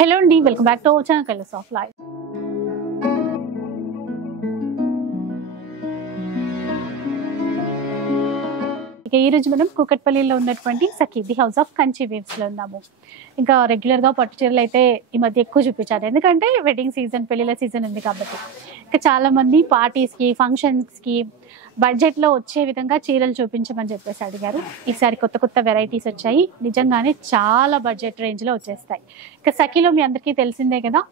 Hello and welcome back to our channel Colors of Life. ఈ రోజు మనం కూకట్పల్లిలో ఉన్నటువంటి Sakhi the house of Kanchi waves లో ఉన్నాము. ఇంకా రెగ్యులర్ గా పట్టు చీరలు అయితే ఈ మధ్య ఎక్కువ చూపించారు, ఎందుకంటే వెడ్డింగ్ సీజన్, పెళ్లిళ్ళ సీజన్ ఉంది కాబట్టి. ఇంకా చాలా మంది పార్టీస్ కి, ఫంక్షన్స్ కి బడ్జెట్ లో వచ్చే విధంగా చీరలు చూపించమని చెప్పేసి అడిగారు. ఈసారి కొత్త కొత్త వెరైటీస్ వచ్చాయి, నిజంగానే చాలా బడ్జెట్ రేంజ్ లో వచ్చేస్తాయి. ఇంకా సఖీలో మీ అందరికీ తెలిసిందే కదా,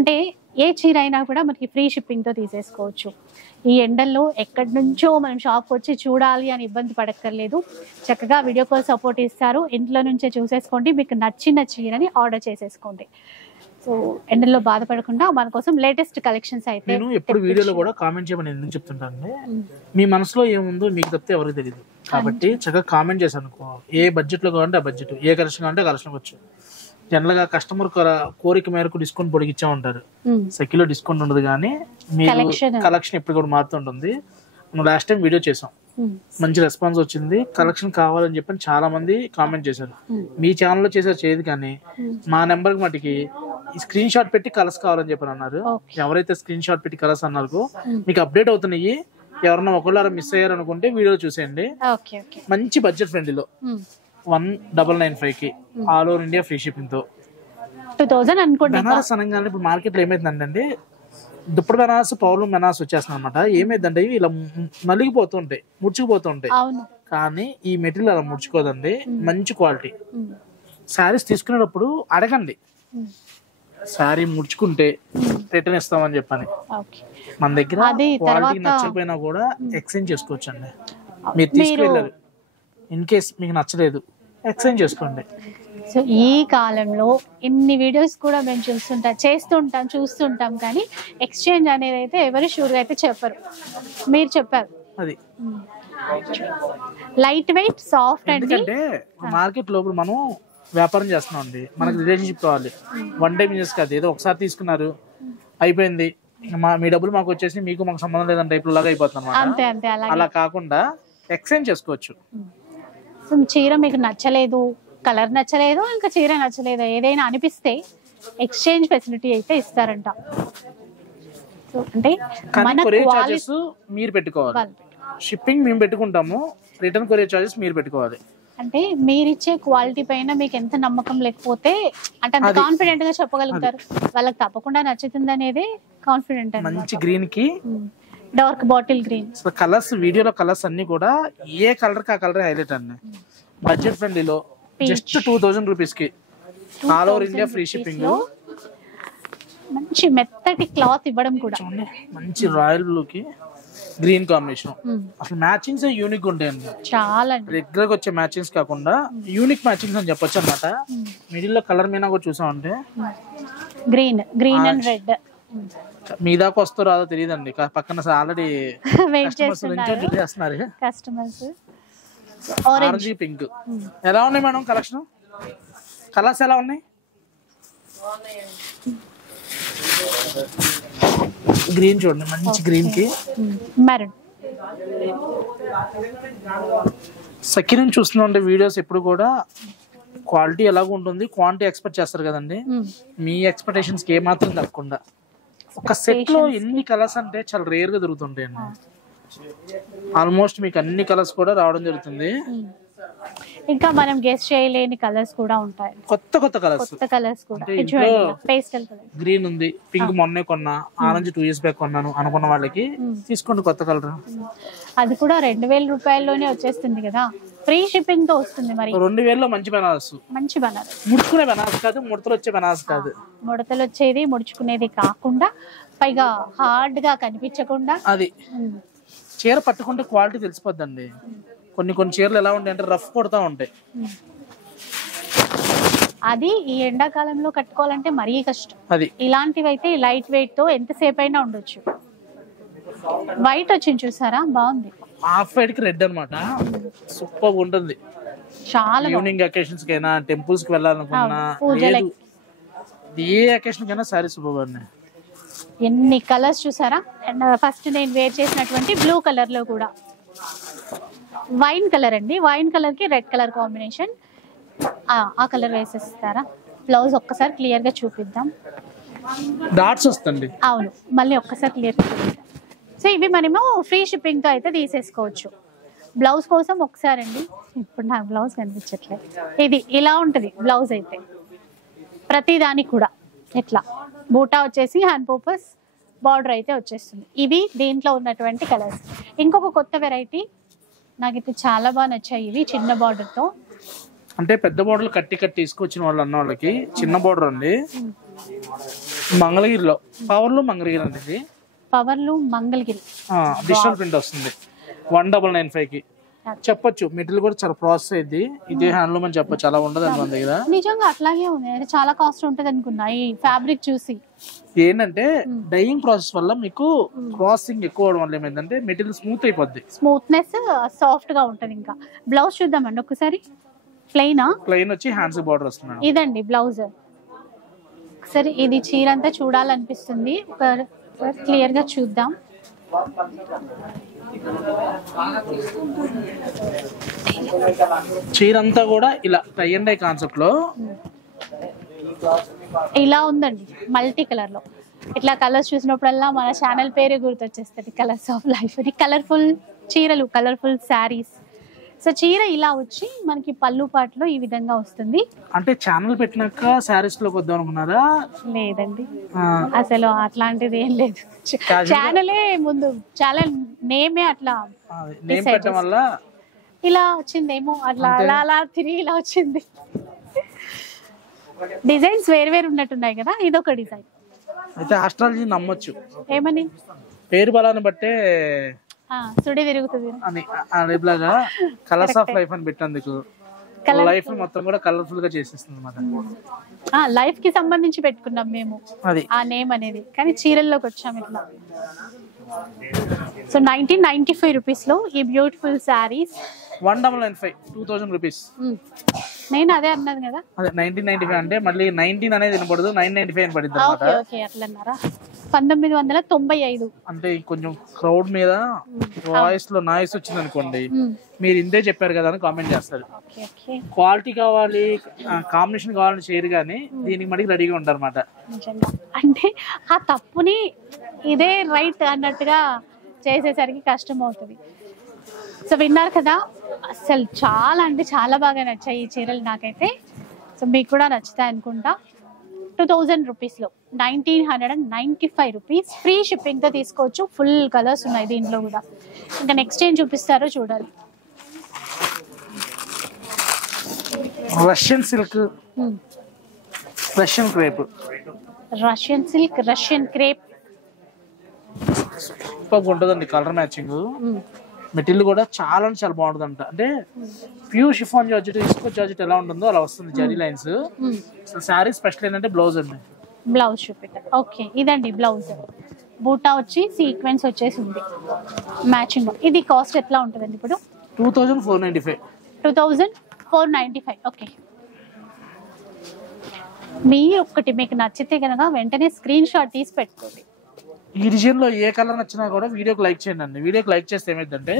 అంటే ఏ చీర అయినా కూడా మనకి ఫ్రీ షిప్పింగ్ తో తీసేసుకోవచ్చు. ఈ ఎండల్లో ఎక్కడి నుంచో మనం షాప్కి వచ్చి చూడాలి అని ఇబ్బంది పడక్కర్లేదు. చక్కగా వీడియో కాల్ సపోర్ట్ ఇస్తారు, ఇంట్లో నుంచే చూసేసుకోండి, మీకు నచ్చిన చీరని ఆర్డర్ చేసేసుకోండి. సో ఎండల్లో బాధపడకుండా మన కోసం లేటెస్ట్ కలెక్షన్స్ అయితే నేను ఎప్పుడు వీడియోలో కూడా కామెంట్ చేయమని ఎందుకు చెప్తుంటాను, మీ మనసులో ఏముందో మీకు తప్పితే ఎవరికి తెలియదు. కాబట్టి చక్కగా కామెంట్ చేశాను అనుకో, ఏ బడ్జెట్ లో కావాలంటే ఆ బడ్జెట్, ఏ కలెక్షన్ కావాలంటే కలెక్షన్ వచ్చు. జనరల్ గా కస్టమర్ కోరిక మేరకు డిస్కౌంట్ పొడిగిచ్చా ఉంటారు. సఖీలో డిస్కౌంట్ ఉండదు, కానీ కలెక్షన్ ఎప్పుడు కూడా మారుతుంటుంది. మనం లాస్ట్ టైం వీడియో చేసాం, మంచి రెస్పాన్స్ వచ్చింది. కలెక్షన్ కావాలని చెప్పని చాలా మంది కామెంట్ చేశారు. మీ ఛానల్లో చేసారు చేయదు, కానీ మా నెంబర్ కి మటుకి స్క్రీన్ షాట్ పెట్టి కలర్స్ కావాలని చెప్పని అన్నారు. ఎవరైతే స్క్రీన్ షాట్ పెట్టి కలర్స్ అన్నారో మీకు అప్డేట్ అవుతున్నాయి. ఎవరన్నా ఒకళ్ళ మిస్ అయ్యారు అనుకుంటే వీడియో చూసేయండి. మంచి బడ్జెట్ ఫ్రెండ్లీలో 1995 కి all over India free shipping తో 2000 అనుకోండి. బెనారస్ అనగానే ఇప్పుడు మార్కెట్ లో ఏమైందంటే దుప్పటి బెనారస్, పౌర్ణం బెనారస్ వచ్చేస్తుంది అనమాట. ఏమైందంటే ఇలా నలిగిపోతుంటాయి, ముడుచుకుపోతుంటాయి. కానీ ఈ మెటీరియల్ అలా ముడుచుకోదండి, మంచి క్వాలిటీ. శారీస్ తీసుకునేటప్పుడు అడగండి, శారీ ముడుచుకుంటే రిటర్న్ ఇస్తామని చెప్పని. మన దగ్గర క్వాలిటీ నచ్చకపోయినా కూడా ఎక్స్చేంజ్ చేసుకోవచ్చు అండి. మీరు తీసుకెళ్ళారు, ఇన్ కేస్ మీకు నచ్చలేదు ఎక్స్చేంజ్ చేసుకోండి. సో ఈ కాలంలో ఇన్ని వీడియోస్ కూడా మేము చూస్తుంటాం, కానీ ఎక్స్చేంజ్ అనేది అయితే ఎవరు షూర్గా అయితే చెప్పరు. మీరు చెప్పారు అది లైట్ వెయిట్, సాఫ్ట్. అంటే మార్కెట్ లోపల మనం వ్యాపారం చేస్తున్నాం అండి, మనకి రిలేషన్షిప్ కావాలి. వన్ డే బిజినెస్ కాదు, ఏదో ఒకసారి తీసుకున్నారు అయిపోయింది, మీ డబ్బులు మాకు వచ్చేసి మీకు మాకు సంబంధం లేదంటే టైప్ లాగా అయిపోతుంది అనమాట. అలా కాకుండా ఎక్స్చేంజ్ చేసుకోవచ్చు. చీర మీకు నచ్చలేదు, కలర్ నచ్చలేదు, ఇంకా చీర నచ్చలేదు, ఏదైనా అనిపిస్తే ఎక్స్చేంజ్ ఫెసిలిటీ అయితే ఇస్తారంట. అంటే కొరియర్ చార్జెస్ మీరు పెట్టుకోవాలి, షిప్పింగ్ మేము పెట్టుకుంటాము, రిటర్న్ కొరియర్ చార్జెస్ మీరు పెట్టుకోవాలి. అంటే మీరిచ్చే క్వాలిటీ పైన మీకు ఎంత నమ్మకం లేకపోతే, అంటే అంత కాన్ఫిడెంట్ గా చెప్పగలుగుతారు, వాళ్ళకి తప్పకుండా నచ్చుతుంది అనేది కాన్ఫిడెంట్. మంచి గ్రీన్ కి డార్క్ బాటిల్ గ్రీన్ కలర్స్, వీడియోలో కలర్స్ అన్ని కూడా ఏ కలర్ కి ఆ కలర్ హైలైట్ అండి. బడ్జెట్ ఫ్రెండ్లీలో జస్ట్ 2000 రూపీస్ కి all over India free shipping. మంచి మెత్తటి క్లాత్ ఇవ్వడం కూడా, మంచి రాయల్ బ్లూ కి గ్రీన్ కాంబినేషన్. అసలు మ్యాచింగ్స్ యూనిక్ ఉంటాయండి, చాలా రెగ్యులర్ గా వచ్చే మ్యాచింగ్స్ కాకుండా యూనిక్ మ్యాచింగ్స్ అని చెప్పొచ్చు అనమాట. మిడిల్ లో కలర్ మీనా కూడా చూసామంటే గ్రీన్ అండ్ రెడ్. మీ దాకా వస్తూ రాదో తెలియదండి, పక్కన ఆల్రెడీ చేస్తున్నారు కస్టమర్స్. ఆరెంజ్ పింక్ ఎలా ఉన్నాయి మేడం కలెక్షన్? కలర్స్ ఎలా ఉన్నాయి? గ్రీన్ చూడండి, మంచి గ్రీన్ కి మెరూన్. సఖీ నుంచి చూస్తున్నాం వీడియోస్ ఎప్పుడు కూడా క్వాలిటీ ఎలాగ ఉంటుంది, క్వాంటిటీ ఎక్స్పెక్ట్ చేస్తారు కదండి. మీ ఎక్స్పెక్టేషన్స్ కి ఏమాత్రం తగ్గకుండా ఒక సెట్ లో ఎన్ని కలర్స్ అంటే చాలా రేర్ గా దొరుకుతుంటాయండి. ఆల్మోస్ట్ మీకు అన్ని కలర్స్ కూడా రావడం జరుగుతుంది. ఇంకా మనం గెస్ చేయలేని కలర్స్ కూడా ఉంటాయి, కొత్త కలర్స్ కూడా. గ్రీన్ ఉంది, పింక్ మొన్నే కొన్నా, ఆరెంజ్ 2 years బ్యాక్ కొన్నాను అనుకున్న వాళ్ళకి తీసుకోండి కొత్త కలర్. అది కూడా 2000 రూపాయల్లోనే వచ్చేస్తుంది కదా, ఫ్రీ షిప్పింగ్ తో వస్తుంది. మరి 2000 లో మంచి బనారస్, ముడుచుకునే బనారస్ కాదు, ముడతలు వచ్చే బనారస్ కాదు. ముడతలు వచ్చేది, ముడుచుకునేది కాకుండా, పైగా హార్డ్ గా కనిపించకుండా. అది చీర పట్టుకుంటే క్వాలిటీ తెలిసిపోద్దండి. కొన్ని చీరలు ఎలా ఉంటాయి అంటే రఫ్ కొడతా ఉంటాయి. అది ఈ ఎండాకాలంలో కట్టుకోవాలంటే మరీ కష్టం. అది ఇలాంటివి అయితే లైట్ వెయిట్ తో ఎంతసేపు అయినా ఉండొచ్చు. వైట్ వచ్చింది చూసారా, బాగుంది. హాఫ్ వైట్ కి రెడ్ అనమాట, సూపర్ ఉంటుంది. చాలా ఈవినింగ్ అకేషన్స్ కైనా, టెంపుల్స్ కి వెళ్ళాలనుకున్నా, ఏ అకేషన్ కైనా సారీ సూపర్ ఉన్నాయి. ఎన్ని కలర్స్ చూసారా. అండ్ ఫస్ట్ నేను వేర్ చేసినటువంటి బ్లూ కలర్ లో కూడా వైన్ కలర్ అండి, వైన్ కలర్ కి రెడ్ కలర్ కాంబినేషన్. ఆ కలర్ వేసేస్తారా? బ్లౌజ్ ఒక్కసారి క్లియర్ గా చూపిద్దాం. డాట్స్ వస్తుంది. అవును, మళ్ళీ ఒక్కసారి క్లియర్ గా చూపిద్దాం. సో ఇవి మనము ఫ్రీ షిప్పింగ్ తో అయితే తీసేసుకోవచ్చు. బ్లౌజ్ కోసం ఒకసారి అండి, ఇప్పుడు నాకు బ్లౌజ్ కనిపించట్లేదు. ఇది ఇలా ఉంటుంది బ్లౌజ్ అయితే, ప్రతి దానికి కూడా ఇట్లా బూటా వచ్చేసి హ్యాండ్ పర్పస్ బార్డర్ అయితే వచ్చేస్తుంది. ఇవి దీంట్లో ఉన్నటువంటి కలర్స్. ఇంకొక కొత్త వెరైటీ నాకైతే చాలా బాగా నచ్చాయి. ఇవి చిన్న బార్డర్ తో, అంటే పెద్ద బోర్డర్లు కట్టి తీసుకొచ్చిన వాళ్ళు అన్న వాళ్ళకి చిన్న బోర్డర్ ఉంది. మంగళగిరిలో పవర్లు మంగళగిరి అండి, ఇది పవర్లు మంగళగిరి డిజిటల్ ప్రింట్ వస్తుంది. 1995 కి చెప్పొచ్చు. మెటీరియల్ కూడా చాలా ప్రాసెస్ అయింది. ఇదే హ్యాండ్లూమ్ అని చెప్పొచ్చు. అలా ఉండదు మన దగ్గర. నిజంగా అట్లాగే ఉంది. చాలా కాస్ట్ ఉంటది అనుకున్నా ఈ ఫ్యాబ్రిక్ చూసి. ఏంటంటే డైయింగ్ ప్రాసెస్ వల్ల మీకు క్రాసింగ్ ఎక్కువ అవడం వల్ల ఏమైందంటే మెటీరియల్ స్మూత్ అయిపోద్ది, స్మూత్నెస్ సాఫ్ట్ గా ఉంటది. ఇంకా బ్లౌజ్ చూద్దామండి ఒకసారి. ప్లెయిన్ వచ్చి హ్యాండ్స్ బార్డర్ వస్తుంది. ఇదండి బ్లౌజ్. ఒకసారి ఇది చీర అంతా చూడాలనిపిస్తుంది. క్లియర్ గా చూద్దాం. చీర అంతా కూడా ఇలా టై అండ్ డై కాన్సెప్ట్ లో ఇలా ఉందండి, మల్టీ కలర్ లో. ఇట్లా కలర్స్ చూసినప్పుడల్లా మన ఛానల్ పేరే గుర్తొచ్చేస్తుంది, కలర్స్ ఆఫ్ లైఫ్. ఇది కలర్ఫుల్ చీరలు, కలర్ఫుల్ శారీస్. సో చీర ఇలా వచ్చి మనకి పళ్ళు పాటలో ఈ విధంగా వస్తుంది. అంటే ఛానల్ పెట్టినాక శారీస్ లోకి వద్దాం అనుకున్నారా? లేదండి, అసలు అట్లాంటిది ఏం లేదు. ఛానలే ముందు, ఛానల్ నేమే అట్లా నేమ్ పెట్టడం వల్ల ఇలా వచ్చిందేమో. అట్లా అలా అలా తిరిగి ఇలా వచ్చింది. డిజైన్స్ వేరు వేరు ఉన్నట్టున్నాయి కదా, ఇదొక డిజైన్. అయితే ఆస్ట్రాలజీ నమ్మొచ్చు. ఏమని? పేరు బలాన్ని బట్టే సుడి తిరుగుతుంది అని. అలాగా కలర్స్ ఆఫ్ లైఫ్ అని పెట్టేందుకు లైఫ్ మొత్తం కూడా కలర్ఫుల్ గా చేసేస్తుంది అన్నమాట. లైఫ్ కి సంబంధించి పెట్టుకున్నాం మేము అది ఆ నేమ్ అనేది. కానీ చీరల్లోకి వచ్చాము ఇట్లా. సో 1995 రూపీస్ లో ఈ బ్యూటిఫుల్ శారీస్. 1995 2000 రూపీస్. నేను అదే అన్నది కదా, అదే 1995 అంటే మళ్ళీ 19 అనేది వినపడదు, 995 అని పడింది అన్నమాట. ఓకే అట్లన్నారా? 1995. అంటే కొంచెం క్రౌడ్ మీద వాయిస్ లో నాయిస్ వచ్చింది అనుకోండి, మీరు ఇంతే చెప్పారు కదా అని కామెంట్ చేస్తారు. క్వాలిటీ కావాలి, కాంబినేషన్ కావాలని చేయరు, కానీ దీనికి మటుకు రెడీగా ఉంటారు అన్నమాట. అంటే ఆ తప్పుని ఇదే రైట్ అన్నట్టుగా చేసేసరికి కష్టం అవుతుంది. సో విన్నారు కదా, అసలు చాలా అంటే చాలా బాగా నచ్చాయి ఈ చీరలు నాకైతే. సో మీకు కూడా నచ్చుతాయి అనుకుంటా. 2000 రూపీస్లో 1995 రూపీస్ ఫ్రీ షిప్పింగ్తో తీసుకోవచ్చు. ఫుల్ కలర్స్ ఉన్నాయి దీంట్లో కూడా. ఇంకా నెక్స్ట్ ఏం చూపిస్తారో చూడాలి. Russian silk, Russian crepe. Russian silk, Russian crepe ఉంటుందండి. కలర్ మ్యాచింగ్, మెటీరియల్ కూడా చాలా అంటే చాలా బాగుంటుందంట. అంటే ప్యూర్ షిఫాన్ జార్జెట్, ఇస్కో జార్జెట్ ఎలా ఉంటుందో అలా వస్తుంది జరీ లైన్స్. శారీ స్పెషల్ ఏంటంటే బ్లౌజ్ అండి. బ్లౌజ్ చూపిద్దాం. ఓకే ఇదండి బ్లౌజ్. బూటా వచ్చి సీక్వెన్స్ వచ్చేసి ఉంది మ్యాచింగ్. ఇది కాస్ట్ ఎట్లా ఉంటుందండి ఇప్పుడు? 2495. 2495. ఓకే. మీరు ఒక్కటి మీకు నచ్చితే కనుక వెంటనే స్క్రీన్ షాట్ తీసి పెట్టుకోండి. ఈ డిజైన్ లో ఏ కలర్ నచ్చినా కూడా వీడియోకి లైక్ చేయండి అండి. వీడియోకి లైక్ చేస్తే ఏమైందంటే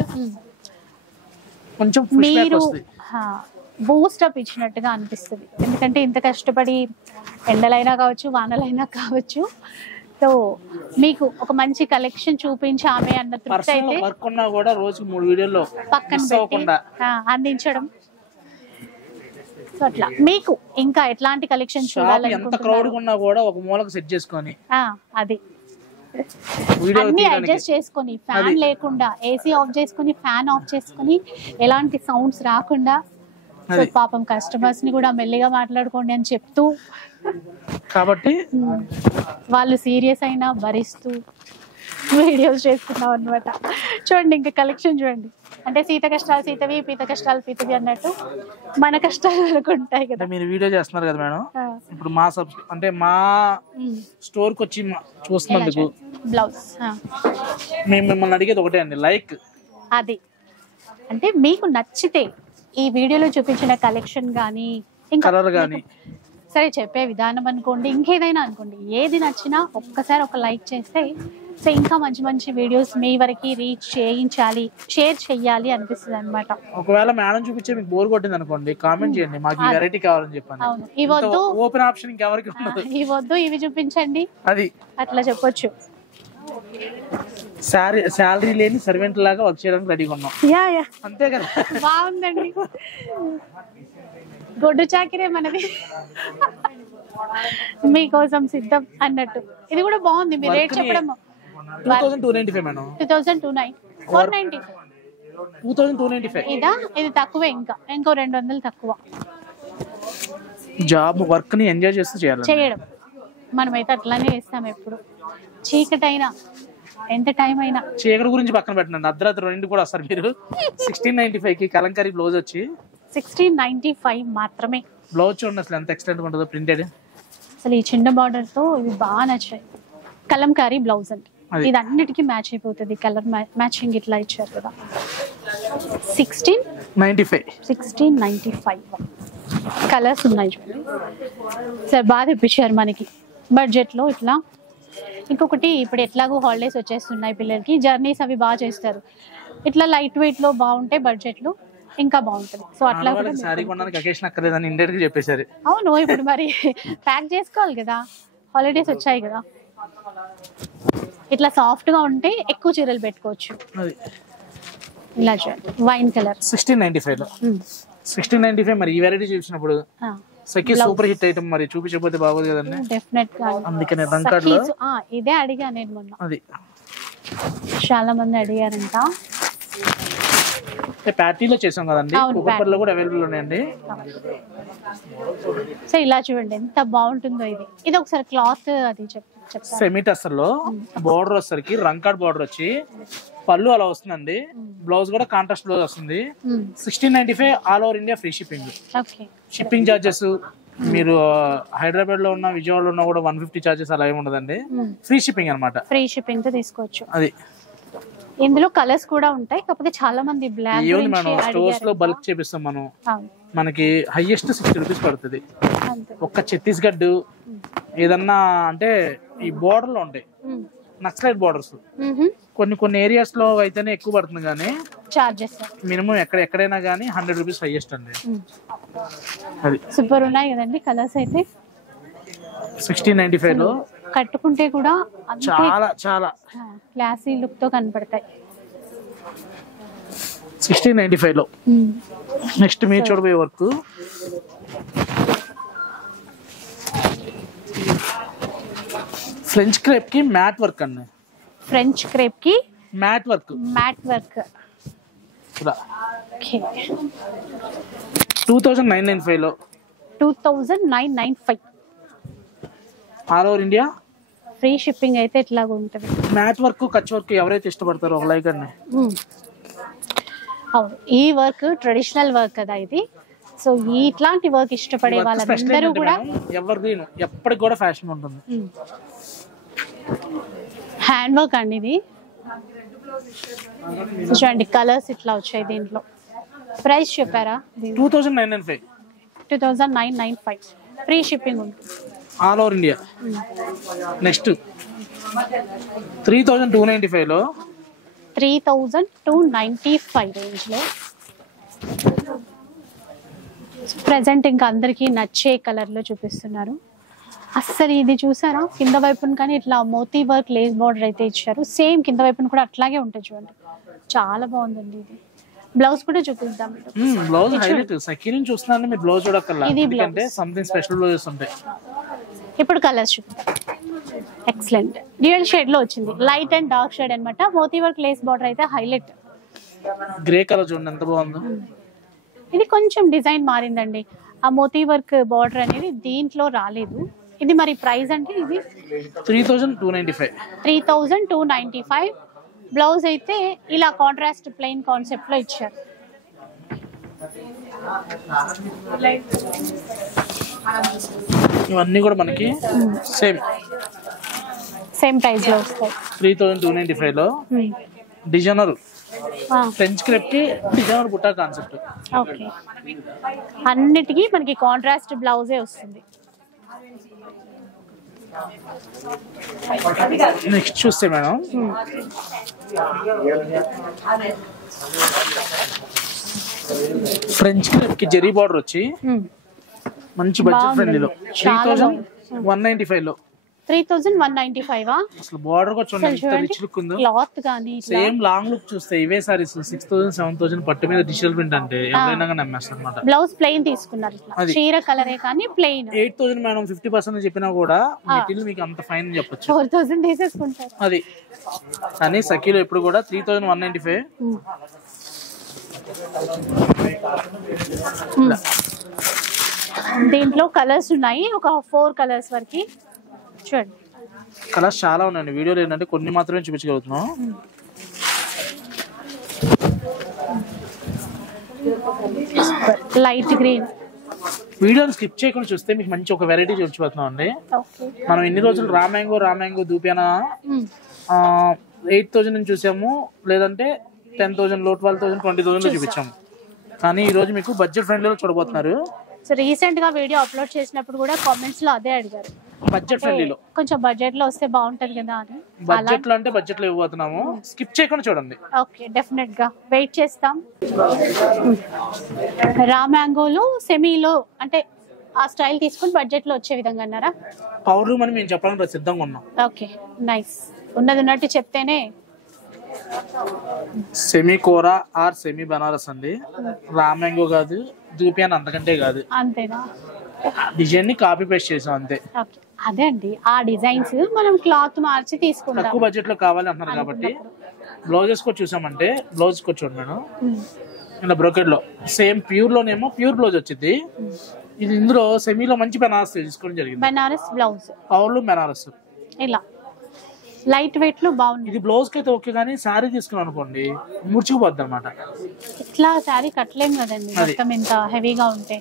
కొంచెం మీరు బూస్ట్ అప్ ఇచ్చినట్టుగా అనిపిస్తుంది. ఎందుకంటే ఇంత కష్టపడి ఎండలైనా కావచ్చు, వానలైనా కావచ్చు, సో మీకు ఒక మంచి కలెక్షన్ చూపించామే అన్న తృప్తి అయితే వర్క్ ఉన్నా కూడా రోజుకి 3 వీడియోల్లో పక్కన పెట్టి అందించడం. సో అట్లా మీకు ఇంకా ఎట్లాంటి కలెక్షన్ చూడాలి, ఎంత క్రౌడ్ ఉన్నా కూడా ఒక మూలకు సెట్ చేసుకొని అది అన్ని అడ్జస్ట్ చేసుకొని, ఫ్యాన్ లేకుండా ఏసీ ఆఫ్ చేసుకుని, ఫ్యాన్ ఆఫ్ చేసుకుని, ఎలాంటి సౌండ్స్ రాకుండా, సో పాపం కస్టమర్స్ ని కూడా మెల్లిగా మాట్లాడుకోండి అని చెప్తూ, కాబట్టి వాళ్ళు సీరియస్ అయినా భరిస్తూ వీడియోస్ చేస్తున్నాం అనమాట. చూడండి ఇంకా కలెక్షన్ చూడండి. అంటే సీత కష్టాలు సీతవి, పీత కష్టాలు పీతవి అన్నట్టు మన కష్టాలు వరకు ఉంటాయి కదా. మీరు వీడియో చేస్తున్నారు కదా మేడం, ఇప్పుడు మా అంటే మా స్టోర్ కి వచ్చి చూస్తున్నందుకు బ్లౌజ్ మేము మిమ్మల్ని అడిగేది ఒకటే అండి, లైక్. అది అంటే మీకు నచ్చితే ఈ వీడియోలో చూపించిన కలెక్షన్ కానీ, ఇంకా కలర్ కానీ, సరే చెప్పే విధానం అనుకోండి, ఇంకేదైనా అనుకోండి, ఏది నచ్చినా ఒక్కసారి ఒక లైక్ చేస్తే సో ఇంకా మంచి మంచి వీడియోస్ మీ వరకు రీచ్ చేయించాలి, షేర్ చెయ్యాలి అనిపిస్తుంది అనమాట. ఒకవేళ మేడం చూపించే మీకు బోర్ కొట్టింది అనుకోండి, కామెంట్ చేయండి మాకు ఈ వెరైటీ కావాలని చెప్పండి. అవును, ఇవద్దు ఓపెన్ ఆప్షన్ ఇంకెవరికి ఉండదు, ఇవద్దు ఇవి చూపించండి అది అట్లా చెప్పొచ్చు. శాలరీ లేని సర్వెంట్ లాగా వర్క్ చేయడానికి రెడీగా ఉన్నాం. అంతే కదా, బాగుందండి, గొడ్డు చాకిరే మనది, మీకోసం సిద్ధం అన్నట్టు. ఇది కూడా బాగుంది, మీ రేట్ చెప్పడం. 2295 మేడం. 2295 ఇదా? ఇది తక్కువే, ఇంకో 200 తక్కువ. జాబ్ వర్క్ ని ఎంజాయ్ చేస్తూ చేయడం మనమైతే అట్లానే చేస్తాం. ఎప్పుడు చీకటైనా ఎంత టైం అయినా. చీకటి గురించి పక్కన పెట్టండి, అర్ధరాత్రి 2 కూడా వస్తారు మీరు. 1695 కి కలంకారీ బ్లౌజ్ వచ్చి 1695 మాత్రమే. బ్లౌజ్ చూడండి అసలు ఎంత ఎక్స్టెంట్ ఉంటుందో, ప్రింటెడ్. అసలు ఈ చిన్న బార్డర్ తో ఇవి బాగా నచ్చాయి. కలంకారీ బ్లౌజ్ అంటే ఇది అన్నిటికీ మ్యాచ్ అయిపోతుంది, కలర్ మ్యాచింగ్ ఇట్లా ఇచ్చారు కదా. 1695 కలర్స్ ఉన్నాయి చూడండి సార్, బాగా తెప్పించారు మనకి బడ్జెట్ లో ఇట్లా. ఇంకొకటి ఇప్పుడు ఎట్లాగో హాలిడేస్ వచ్చేస్తున్నాయి పిల్లలకి, జర్నీస్ అవి బాగా చేస్తారు, ఇట్లా లైట్ వెయిట్ లో బాగుంటాయి, బడ్జెట్ లో ఇంకా బాగుంటుంది. సో అట్లా కూడా చెప్పేసారు. అవును, ఇప్పుడు మరి ప్యాక్ చేసుకోవాలి కదా, హాలిడేస్ వచ్చాయి కదా. ఇట్లా సాఫ్ట్ గా ఉంటే ఎక్కువ చీరలు పెట్టుకోవచ్చు. ఇలా చూడండి, వైన్ కలర్ 1695 లో. 1695 మరి ఈ వెరైటీ చూసినప్పుడు సఖి సూపర్ హిట్ ఐటమ్, మరి చూపించకపోతే బాగోదు కదండి. డెఫినెట్ గా, అందుకనే రంకాడ్ లో ఇదే అడిగా నేను మొన్న, అది చాలా మంది అడిగారంట. ప్యాటీలో చేసాం కదండి, కుక్కర్లో కూడా అవైలబుల్ ఉన్నాయండి. సో ఇలా చూడండి ఎంత బాగుంటుందో. ఇది ఒకసారి క్లాత్ అది సెమీ టస్సర్ లో బోర్డర్ వచ్చేసరికి రంకాడ్ బోర్డర్ వచ్చి పళ్ళు అలా వస్తుందండి. బ్లౌజ్ కూడా కాంట్రాస్ట్ బ్లౌజ్ వస్తుంది. 1695 all over India free shipping. Shipping charges మీరు హైదరాబాద్ లో ఉన్న, విజయవాడలో ఉన్న కూడా 150 చార్జెస్ అలా ఏమి ఉండదండి, ఫ్రీ షిప్పింగ్ అనమాట. ఫ్రీ షిప్పింగ్ తో తీసుకోవచ్చు. అది ఇందులో కలర్స్ కూడా ఉంటాయి, కాకపోతే చాలా మంది బ్లాక్ మనం స్టోర్స్ లో బల్క్ చేపిస్తాం మనం, మనకి హైయెస్ట్ 60 రూపీస్ పడుతుంది. ఒక్క ఛత్తీస్గఢ్ ఏదన్నా అంటే ఈ బోర్డర్ లో ఉంటాయి నక్సలైట్ బోర్డర్స్, కొన్ని ఏరియాస్ లో అయితేనే ఎక్కువ పడుతుంది, కానీ చార్జెస్ మినిమం ఎక్కడైనా కానీ 100 రూపీస్ హైయెస్ట్ అండి. అది సూపర్ ఉన్నాయి కదండి కలర్స్ అయితే. 1695 లో కట్టుకుంటే కూడా చాలా చాలా క్లాసీ లుక్ తో కనపడతాయి. 1695 లో నెక్స్ట్ మీరు చూడబోయే వర్క్ ఫ్రెంచ్ క్రేప్ కి మ్యాట్ వర్క్ అండి. ఫ్రెంచ్ క్రేప్ కి మ్యాట్ వర్క్ 2995 లో. 2995 all over India free shipping అయితే ఇట్లాగా ఉంటుంది. మ్యాట్ వర్క్, కచ్ వర్క్ ఎవరైతే ఇష్టపడతారో ఒక లైక్ అండి. అవును, ఈ వర్క్ ట్రెడిషనల్ వర్క్ కదా ఇది. సో ఇట్లాంటి వర్క్ ఇష్టపడే వాళ్ళందరూ కూడా ఎప్పటికి కూడా ఫ్యాషన్ ఉంటుంది. హ్యాండ్ వర్క్ అండి ఇది. చూడండి కలర్స్ ఇట్లా వచ్చాయి దీంట్లో. ప్రైస్ చెప్పారా? 2995 ఫ్రీ షిప్పింగ్ ఉంటుంది ఆల్ ఓవర్ ఇండియా. నెక్స్ట్ 3295 లో 3295 రేంజ్ లో ప్రెసెంట్ ఇంకా అందరికి నచ్చే కలర్ లో చూపిస్తున్నారు. అస్సలు ఇది చూసారా కింద వైపున కానీ ఇట్లా మోతీ వర్క్ లేస్ బార్డర్ అయితే ఇచ్చారు. సేమ్ కింద వైపున కూడా అట్లాగే ఉంటాయి చూడండి, చాలా బాగుందండి ఇది. బ్లౌజ్ కూడా చూపిద్దాం. బ్లౌజ్ హైలైట్ సకిని చూస్తున్నాను, మీరు బ్లౌజ్ చూడక్కర్లా, ఎందుకంటే సంథింగ్ స్పెషల్ బ్లౌజెస్ ఉంటాయి. ఇప్పుడు కలర్స్ చూపిద్దాం. ఎక్సలెంట్ డ్యూయల్ షేడ్ లో వచ్చింది, లైట్ అండ్ డార్క్ షేడ్ అన్నమాట. మోతీ వర్క్ లేస్ బార్డర్ అయితే హైలైట్. గ్రే కలర్ చూడండి ఎంత బాగుందో. ఇది కొంచెం డిజైన్ మారిందండి, ఆ మోతీ వర్క్ బార్డర్ అనేది దీంట్లో రాలేదు. ఇది మరి ప్రైస్ అంటే ఇది 3295. బ్లౌజ్ అయితే ఇలా కాంట్రాస్ట్ ప్లెయిన్ కాన్సెప్ట్ లో ఇచ్చారు. ఇవన్నీ కూడా మనకి సేమ్ ప్రైస్ లో వస్తాయి. 3295 లో డిజైనర్ ఫ్రెంచ్ క్రేప్ కి డిజైనర్ బుట్టా కాన్సెప్ట్. ఓకే, అన్నిటికీ మనకి కాంట్రాస్ట్ బ్లౌజే వస్తుంది. నెక్స్ట్ చూస్తే మేడం ఫ్రెంచ్ కి జెరీ బార్డర్ వచ్చి మంచి బడ్జెట్ ఫ్రెండ్లీలో 3195 లో 3195 అసలు బార్డర్ కూడా చూడండి ఎంత రిచ్ లుక్ ఉందో. క్లాత్ గానీ సేమ్ లాంగ్ లుక్ చూస్తే ఇవే సారీస్ 6000 7000 పట్టు మీద డిజిటల్ ప్రింట్ అంటే ఎవరైనా నమ్మేస్తారు అనమాట. బ్లౌజ్ ప్లెయిన్ తీసుకున్నారు, చీర కలరే కానీ ప్లెయిన్. 8000 మేడం 50% చెప్పినా కూడా మెటీరియల్ మీకు అంత ఫైన్ చెప్పొచ్చు. 4000 తీసేసుకుంటారు అది. కానీ సఖీలో ఎప్పుడు కూడా 3195. దీంట్లో కలర్స్ ఉన్నాయి, ఒక 4 కలర్స్ వరకు చూడండి. కలర్స్ చాలా ఉన్నాయండి, వీడియోలో ఏంటంటే కొన్ని మాత్రమే చూపించగలుగుతున్నాం. Light green. వీడియోని స్కిప్ చేయకుండా చూస్తే మీకు మంచి ఒక వెరైటీ చూపించబోతున్నాం అండి. మనం ఎన్ని రోజులు రామ్యాంగో దూపియానా 8000 నుంచి చూసాము, లేదంటే 10,000 లో 12,000 20,000 లో చూపించాము. కానీ ఈ రోజు మీకు బడ్జెట్ ఫ్రెండ్లీలో చూడబోతున్నారు. సో రీసెంట్ గా వీడియో అప్లోడ్ చేసినప్పుడు కూడా కామెంట్స్ లో అదే అడిగారు, బడ్జెట్ ఫ్రెండ్లీలో కొంచెం బడ్జెట్ లో వస్తే బాగుంటది కదా అని. బడ్జెట్ లో అంటే బడ్జెట్ లో ఇవ్వబోతున్నాము, స్కిప్ చేయకుండా చూడండి. ఓకే, డెఫినెట్ గా వెయిట్ చేస్తాం. రామ్యాంగోలో సెమీలో అంటే ఆ స్టైల్ తీసుకుని బడ్జెట్ లో వచ్చే విధంగా అన్నారా? పవర్ రూమ్ అని మేము చెప్పడానికి సిద్ధంగా ఉన్నాం. Okay, nice. ఉన్నది ఉన్నట్టు చెప్తేనే. Semi kora or semi Banaras అండి. రామ్యాంగో కాదు, దూపియాన్ అంతకంటే కాదు. అంతేనా? డిజైన్ ని కాపీ పేస్ట్ చేసాం అంతే. ఓకే, అదే అండి, ఆ డిజైన్స్ మనం క్లాత్ మార్చి తీసుకుంటాం. తక్కువ బడ్జెట్ లో కావాలి అంటున్నారు కాబట్టి బ్లౌజెస్ కూడా చూసామంటే బ్లౌజ్ కూడా చూడండి మేడం. ఇలా బ్రోకెడ్ లో సేమ్ ప్యూర్ లోనేమో ప్యూర్ బ్లౌజ్ వచ్చింది. ఇది ఇందులో సెమీలో మంచి బెనారస్ తీసుకోవడం జరిగింది. బెనారస్ బ్లౌజ్, పవర్లు బెనారస్ ఇలా లైట్ వెయిట్ లో బాగుంది. ఇది బ్లౌజ్ కి అయితే ఓకే, కానీ శారీ తీసుకున్నాం అనుకోండి ముడిచిపోద్ది అనమాట. ఇట్లా శారీ కట్టలేం కదండి మొత్తం ఇంత హెవీగా ఉంటే.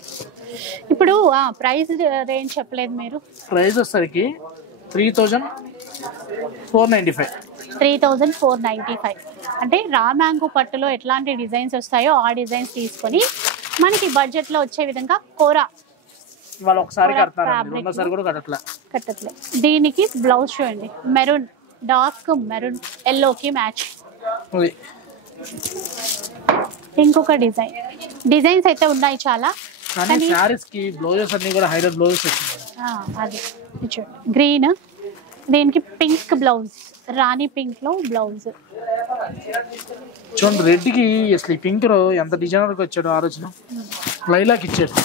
ఇప్పుడు ప్రైస్ రేంజ్ చెప్పలేదు మీరు. ప్రైస్ వచ్చేసరికి 3495. 3495 అంటే రామ్యాంగో పట్టులో ఎట్లాంటి డిజైన్స్ వస్తాయో ఆ డిజైన్స్ తీసుకొని మనకి బడ్జెట్ లో వచ్చే విధంగా కోరా వాళ్ళు ఒకసారి కడతారు, కట్టట్లే. దీనికి బ్లౌజ్ చూడండి, మెరూన్, డార్క్ మెరూన్ ఎల్లోకి మ్యాచ్. ఇంకొక డిజైన్స్ అయితే ఉన్నాయి చాలా. అది చూడండి గ్రీన్, దీనికి పింక్ బ్లౌజ్, రాణి పింక్ లో బ్లౌజ్. చూడండి రెడ్ కి అసలు పింక్ లో ఎంత డిజైనర్ వచ్చాడు, ఆలోచన లైలాక్ ఇచ్చాడు.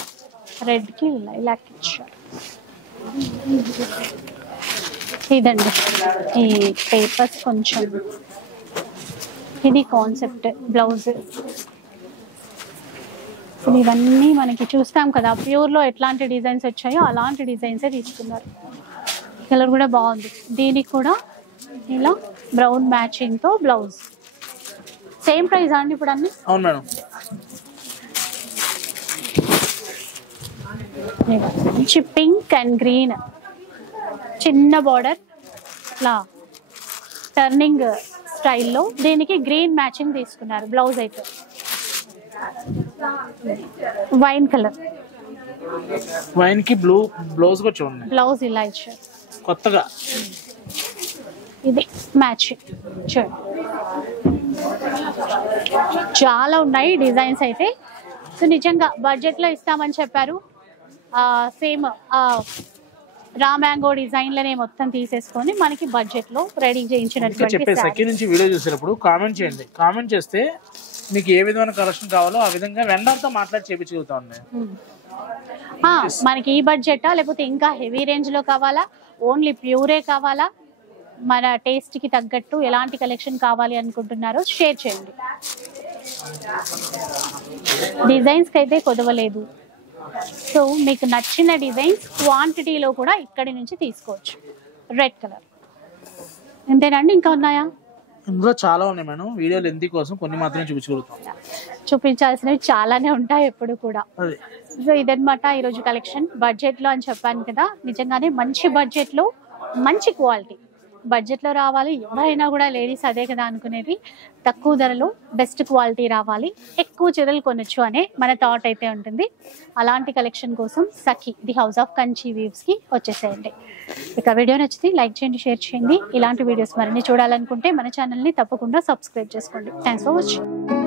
రెడ్ కి లైలాక్ ఇచ్చాడు. ఇదండి ఈ పేపర్స్ కొంచెం, ఇది కాన్సెప్ట్ బ్లౌజ్. ఇవన్నీ మనకి చూస్తాం కదా, ప్యూర్ లో ఎట్లాంటి డిజైన్స్ వచ్చాయో అలాంటి డిజైన్సే తీసుకున్నారు. కలర్ కూడా బాగుంది. దీనికి కూడా ఇలా బ్రౌన్ మ్యాచింగ్ తో బ్లౌజ్. సేమ్ ప్రైస్ అండి ఇప్పుడు అన్ని? అవును మేడం. మంచి పింక్ అండ్ గ్రీన్, చిన్న బార్డర్, ఇట్లా టర్నింగ్ స్టైల్లో. దీనికి గ్రీన్ మ్యాచింగ్ తీసుకున్నారు. బ్లౌజ్ అయితే వైన్ కలర్, వైన్ కి బ్లూ బ్లౌజ్ కూడా చూడండి. బ్లౌజ్ ఇలా ఇచ్చారు కొత్తగా. ఇది మ్యాచింగ్ చూడండి. చాలా ఉన్నాయి డిజైన్స్ అయితే. సో నిజంగా బడ్జెట్ లో ఇస్తామని చెప్పారు. సేమ్ రామ్యాంగో డిజైన్లనే మొత్తం తీసేసుకొని మనకి బడ్జెట్ లో రెడీ చేయించినటువంటి సఖీ నుంచి వీడియో చూసేటప్పుడు కామెంట్ చేయండి. కామెంట్ చేస్తే మీకు ఏ విధమైన కలెక్షన్ కావాలో ఆ విధంగా వెండర్తో మాట్లాడి చేయించగలుగుతాం. మనకి ఈ బడ్జెటా లేకపోతే ఇంకా హెవీ రేంజ్ లో కావాలా, ఓన్లీ ప్యూరే కావాలా, మన టేస్ట్ కి తగ్గట్టు ఎలాంటి కలెక్షన్ కావాలి అనుకుంటున్నారో షేర్ చేయండి. డిజైన్స్ కి అయితే కొదవలేదు. సో మీకు నచ్చిన డిజైన్స్ క్వాంటిటీలో కూడా ఇక్కడి నుంచి తీసుకోవచ్చు. రెడ్ కలర్ అంతేనండి, ఇంకా ఉన్నాయా? ఇందులో చాలా ఉన్నాయి మేడం, వీడియోలు ఎందుకు కోసం కొన్ని మాత్రమే చూపించగలుగుతాం. చూపించాల్సినవి చాలానే ఉంటాయి ఎప్పుడు కూడా. సో ఇదన్నమాట ఈరోజు కలెక్షన్. బడ్జెట్ లో అని చెప్పాను కదా, నిజంగానే మంచి బడ్జెట్ లో మంచి క్వాలిటీ బడ్జెట్లో రావాలి, ఎవరైనా కూడా లేడీస్ అదే కదా అనుకునేది, తక్కువ ధరలో బెస్ట్ క్వాలిటీ రావాలి, ఎక్కువ చీరలు కొనొచ్చు అనే మన థాట్ అయితే ఉంటుంది. అలాంటి కలెక్షన్ కోసం సఖి ది హౌస్ ఆఫ్ కంచి వీవ్స్కి వచ్చేసేయండి. ఇక వీడియో నచ్చితే లైక్ చేయండి, షేర్ చేయండి. ఇలాంటి వీడియోస్ మరిన్ని చూడాలనుకుంటే మన ఛానల్ని తప్పకుండా సబ్స్క్రైబ్ చేసుకోండి. Thanks for watching.